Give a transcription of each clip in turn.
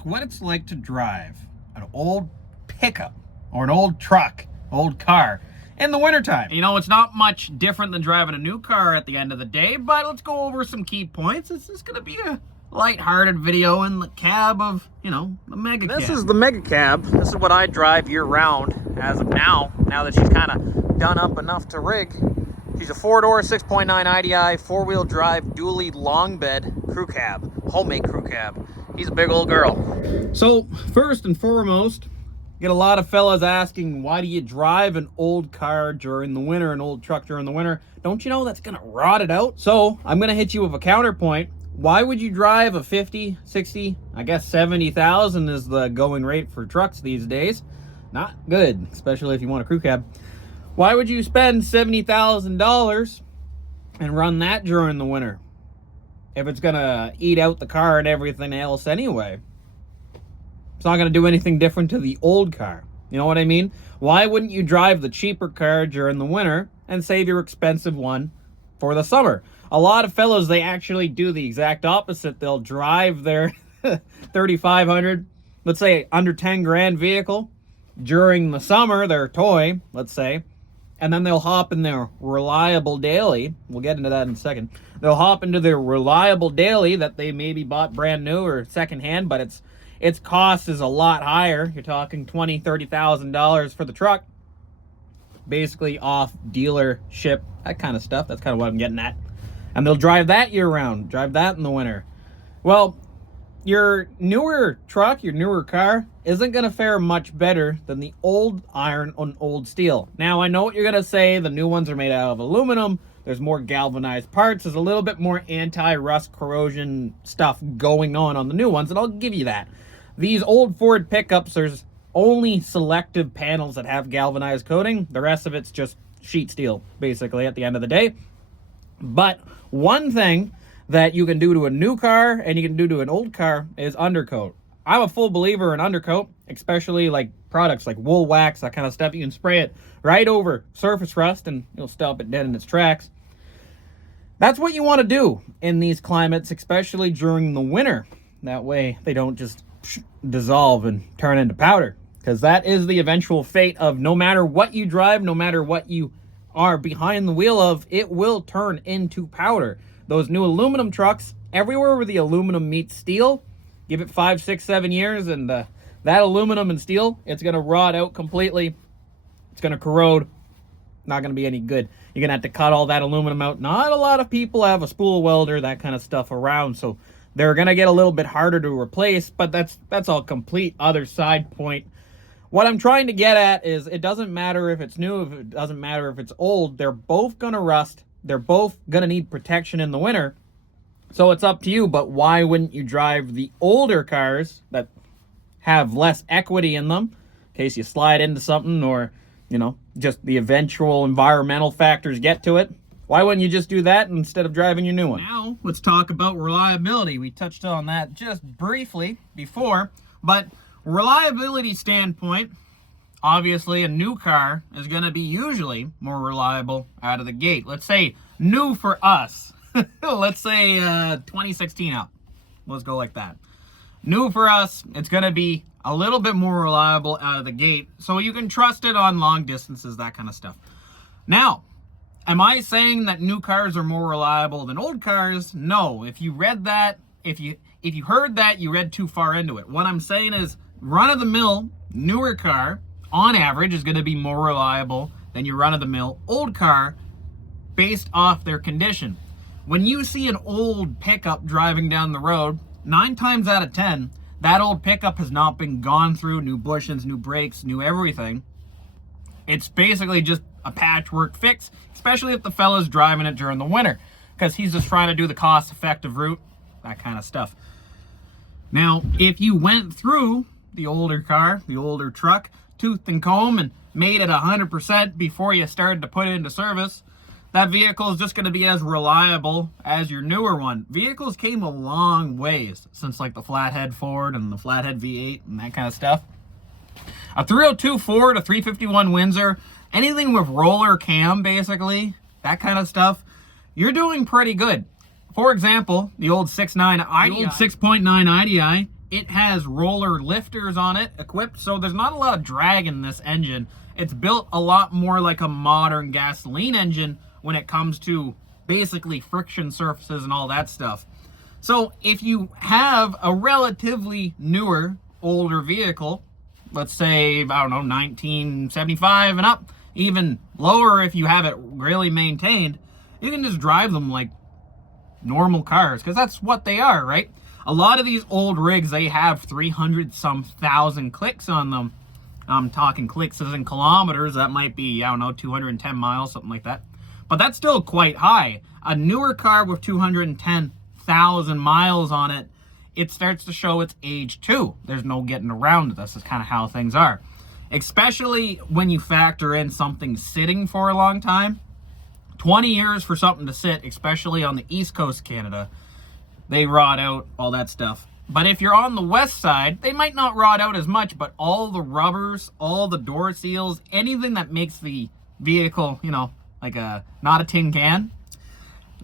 ask what it's like to drive an old pickup or an old truck, old car in the wintertime. You know, it's not much different than driving a new car at the end of the day, but let's go over some key points. This is going to be a light-hearted video in the cab of, you know, the Mega Cab. This is the Mega Cab. This is what I drive year-round as of now that she's kind of done up enough to rig. She's a 4-door, 6.9 IDI, 4-wheel drive, dually long bed crew cab, homemade crew cab. He's a big old girl. So, first and foremost, get a lot of fellas asking, why do you drive an old car during the winter, an old truck during the winter? Don't you know that's gonna rot it out? So, I'm gonna hit you with a counterpoint. Why would you drive a 50, 60, I guess 70,000 is the going rate for trucks these days? Not good, especially if you want a crew cab. Why would you spend $70,000 and run that during the winter if it's gonna eat out the car and everything else anyway? It's not gonna do anything different to the old car. You know what I mean? Why wouldn't you drive the cheaper car during the winter and save your expensive one for the summer? A lot of fellas, they actually do the exact opposite. They'll drive their 3,500, let's say under 10 grand vehicle during the summer, their toy, let's say, and then they'll hop in their reliable daily. We'll get into that in a second. They'll hop into their reliable daily that they maybe bought brand new or secondhand, but its cost is a lot higher. You're talking $20,000, $30,000 for the truck, basically off dealership, that kind of stuff. That's kind of what I'm getting at. And they'll drive that year-round, drive that in the winter. Well, your newer truck, your newer car, isn't going to fare much better than the old iron on old steel. Now, I know what you're going to say. The new ones are made out of aluminum. There's more galvanized parts. There's a little bit more anti-rust corrosion stuff going on the new ones, and I'll give you that. These old Ford pickups, there's only selective panels that have galvanized coating. The rest of it's just sheet steel, basically, at the end of the day. But one thing that you can do to a new car and you can do to an old car is undercoat. I'm a full believer in undercoat, especially like products like wool wax, that kind of stuff. You can spray it right over surface rust and you'll stop it dead in its tracks. That's what you want to do in these climates, especially during the winter. That way they don't just dissolve and turn into powder, because that is the eventual fate of no matter what you drive, no matter what you are behind the wheel of, it will turn into powder. Those new aluminum trucks, everywhere where the aluminum meets steel, give it 5, 6, 7 years, and that aluminum and steel, it's going to rot out completely. It's going to corrode. Not going to be any good. You're going to have to cut all that aluminum out. Not a lot of people have a spool welder, that kind of stuff around, so they're going to get a little bit harder to replace, but that's all complete other side point. What I'm trying to get at is it doesn't matter if it's new, if it doesn't matter if it's old. They're both going to rust. They're both going to need protection in the winter. So it's up to you, but why wouldn't you drive the older cars that have less equity in them in case you slide into something or, you know, just the eventual environmental factors get to it? Why wouldn't you just do that instead of driving your new one? Now, let's talk about reliability. We touched on that just briefly before, but reliability standpoint, obviously a new car is going to be usually more reliable out of the gate. Let's say new for us. Let's say 2016 out. Let's go like that. New for us, it's going to be a little bit more reliable out of the gate, so you can trust it on long distances, that kind of stuff. Now, am I saying that new cars are more reliable than old cars? No. If you read that, if you heard that, you read too far into it. What I'm saying is run-of-the-mill newer car, on average, is going to be more reliable than your run-of-the-mill old car based off their condition. When you see an old pickup driving down the road, 9 times out of 10, that old pickup has not been gone through new bushings, new brakes, new everything. It's basically just a patchwork fix, especially if the fella's driving it during the winter, because he's just trying to do the cost-effective route, that kind of stuff. Now, if you went through the older car, the older truck, tooth and comb, and made it 100% before you started to put it into service, that vehicle is just going to be as reliable as your newer one. Vehicles came a long ways since like the flathead Ford and the flathead V8 and that kind of stuff. A 302 Ford, a 351 Windsor, anything with roller cam, basically, that kind of stuff, you're doing pretty good. For example, the old 6.9 IDI, It has roller lifters on it equipped, so there's not a lot of drag in this engine. It's built a lot more like a modern gasoline engine when it comes to basically friction surfaces and all that stuff. So if you have a relatively newer, older vehicle, let's say, I don't know, 1975 and up, even lower if you have it really maintained, you can just drive them like normal cars, because that's what they are, right? A lot of these old rigs, they have 300-some thousand clicks on them. I'm talking clicks as in kilometers. That might be, I don't know, 210 miles, something like that. But that's still quite high. A newer car with 210,000 miles on it, it starts to show its age too. There's no getting around it. This is kind of how things are. Especially when you factor in something sitting for a long time. 20 years for something to sit, especially on the East Coast Canada. They rot out, all that stuff. But if you're on the west side, they might not rot out as much, but all the rubbers, all the door seals, anything that makes the vehicle, you know, like not a tin can,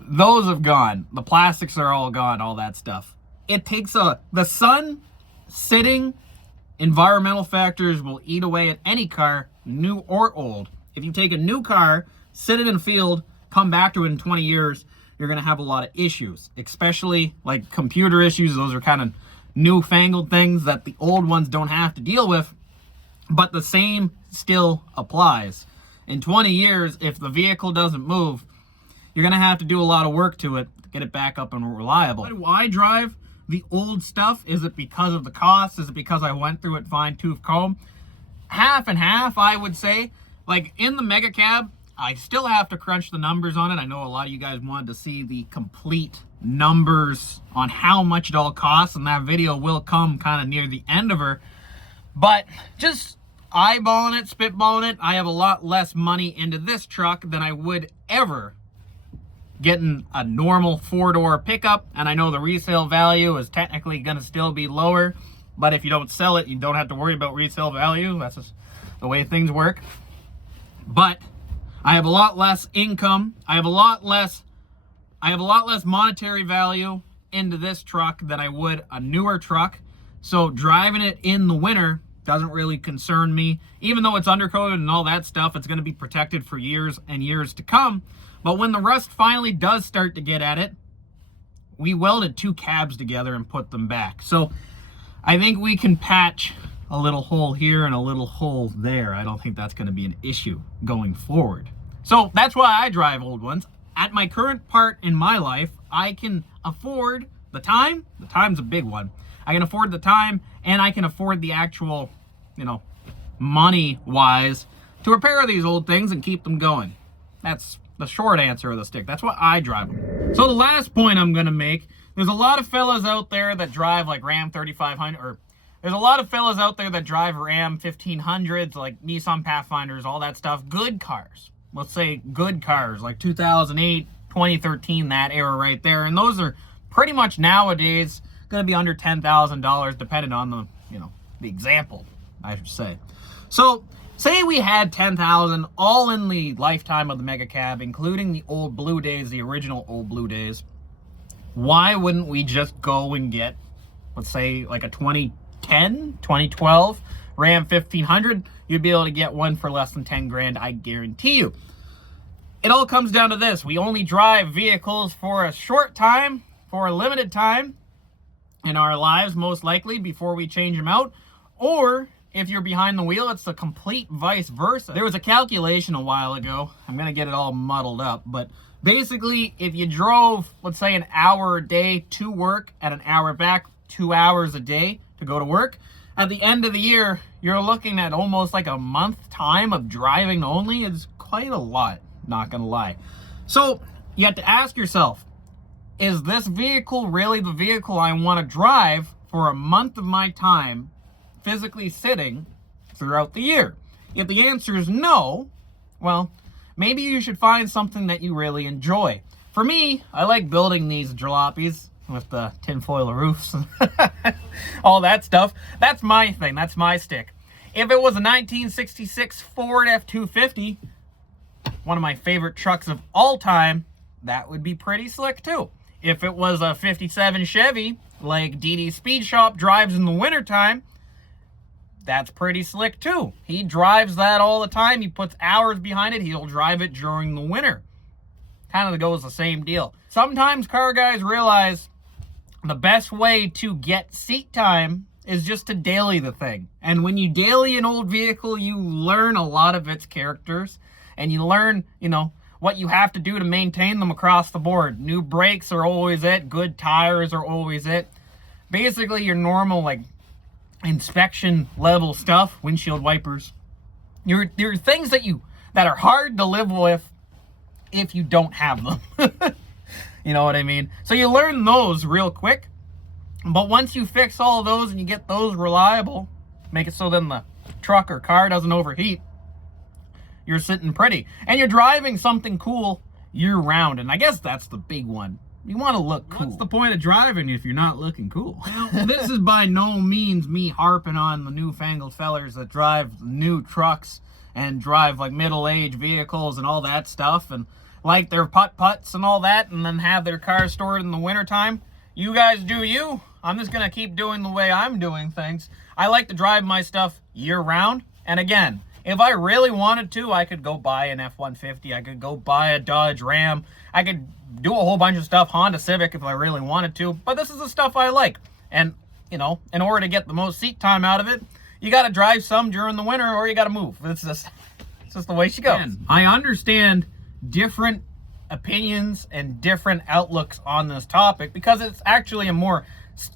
those have gone. The plastics are all gone, all that stuff. It takes the sun sitting, environmental factors will eat away at any car, new or old. If you take a new car, sit it in a field, come back to it in 20 years, you're going to have a lot of issues, especially like computer issues. Those are kind of newfangled things that the old ones don't have to deal with, but the same still applies. In 20 years, if the vehicle doesn't move, you're going to have to do a lot of work to it to get it back up and reliable. Why do I drive the old stuff? Is it because of the cost? Is it because I went through it fine-tooth comb? Half and half, I would say. Like in the Mega Cab, I still have to crunch the numbers on it. I know a lot of you guys wanted to see the complete numbers on how much it all costs, and that video will come kind of near the end of her. But just eyeballing it, spitballing it, I have a lot less money into this truck than I would ever getting a normal four-door pickup. And I know the resale value is technically going to still be lower, but if you don't sell it, you don't have to worry about resale value. That's just the way things work. But I have a lot less income. I have a lot less monetary value into this truck than I would a newer truck. So driving it in the winter doesn't really concern me. Even though it's undercoated and all that stuff, it's going to be protected for years and years to come. But when the rust finally does start to get at it, we welded two cabs together and put them back. So I think we can patch a little hole here and a little hole there. I don't think that's going to be an issue going forward. So that's why I drive old ones. At my current part in my life, I can afford the time. The time's a big one. I can afford the time, and I can afford the actual, you know, money-wise to repair these old things and keep them going. That's the short answer of the stick. That's why I drive them. So the last point I'm going to make, there's a lot of fellas out there that drive like Ram 3500, or there's a lot of fellas out there that drive Ram 1500s, like Nissan Pathfinders, all that stuff. Good cars. Let's say good cars, like 2008, 2013, that era right there. And those are pretty much nowadays going to be under $10,000, depending on the, you know, the example, I should say. So say we had 10,000 all in the lifetime of the Mega Cab, including the old blue days, the original old blue days. Why wouldn't we just go and get, let's say, like a 2010, 2012 Ram 1500? You'd be able to get one for less than 10 grand, I guarantee you. It all comes down to this. We only drive vehicles for a short time, for a limited time in our lives, most likely, before we change them out. Or if you're behind the wheel, it's the complete vice versa. There was a calculation a while ago. I'm going to get it all muddled up. But basically, if you drove, let's say, an hour a day to work and an hour back, 2 hours a day to go to work, at the end of the year, you're looking at almost like a month time of driving only. It's quite a lot, not gonna lie. So you have to ask yourself, is this vehicle really the vehicle I want to drive for a month of my time physically sitting throughout the year? If the answer is no, well, maybe you should find something that you really enjoy. For me, I like building these jalopies with the tinfoil roofs and all that stuff. That's my thing. That's my stick. If it was a 1966 Ford F-250, one of my favorite trucks of all time, that would be pretty slick too. if it was a 57 Chevy, like DD Speed Shop drives in the wintertime, that's pretty slick too. He drives that all the time. He puts hours behind it. He'll drive it during the winter. Kind of goes the same deal. Sometimes car guys realize the best way to get seat time is just to daily the thing. And when you daily an old vehicle, you learn a lot of its characters, and you learn, you know, what you have to do to maintain them across the board. New brakes are always it. Good tires are always it. Basically, your normal, like, inspection level stuff, windshield wipers. Your things that are hard to live with if you don't have them. You know what I mean? So you learn those real quick. But once you fix all those and you get those reliable, make it so then the truck or car doesn't overheat, you're sitting pretty. And you're driving something cool year round. And I guess that's the big one. You want to look cool. What's the point of driving if you're not looking cool? Well, this is by no means me harping on the newfangled fellers that drive new trucks and drive like middle-aged vehicles and all that stuff and like their putt-putts and all that and then have their cars stored in the wintertime. You guys do you. I'm just going to keep doing the way I'm doing things. I like to drive my stuff year-round. And again, if I really wanted to, I could go buy an F-150. I could go buy a Dodge Ram. I could do a whole bunch of stuff, Honda Civic if I really wanted to. But this is the stuff I like. And, you know, in order to get the most seat time out of it, you got to drive some during the winter or you got to move. It's just the way she goes. And I understand different opinions and different outlooks on this topic because it's actually a more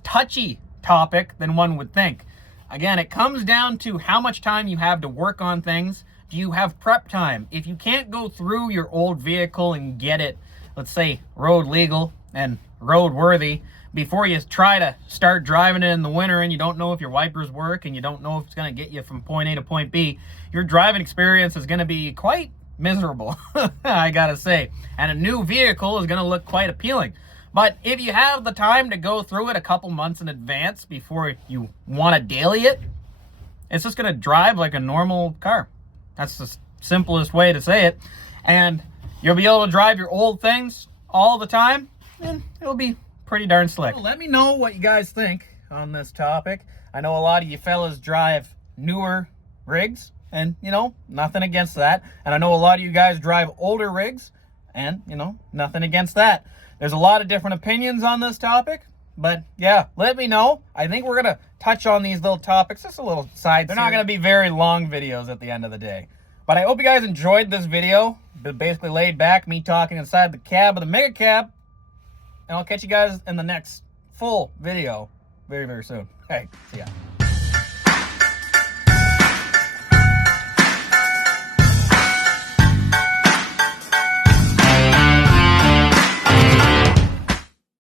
touchy topic than one would think. Again, it comes down to how much time you have to work on things. Do you have prep time? If you can't go through your old vehicle and get it, let's say, road legal and road worthy before you try to start driving it in the winter and you don't know if your wipers work and you don't know if it's going to get you from point A to point B, your driving experience is going to be quite miserable, I gotta say. And a new vehicle is going to look quite appealing. But if you have the time to go through it a couple months in advance before you want to daily it, it's just going to drive like a normal car. That's the simplest way to say it. And you'll be able to drive your old things all the time, and it'll be pretty darn slick. Well, let me know what you guys think on this topic. I know a lot of you fellas drive newer rigs, and, you know, nothing against that. And I know a lot of you guys drive older rigs, and, you know, nothing against that. There's a lot of different opinions on this topic, but yeah, let me know. I think we're going to touch on these little topics, just a little side. They're not going to be very long videos at the end of the day. But I hope you guys enjoyed this video. Basically laid back, me talking inside the cab of the Mega Cab. And I'll catch you guys in the next full video very, very soon. Hey, see ya.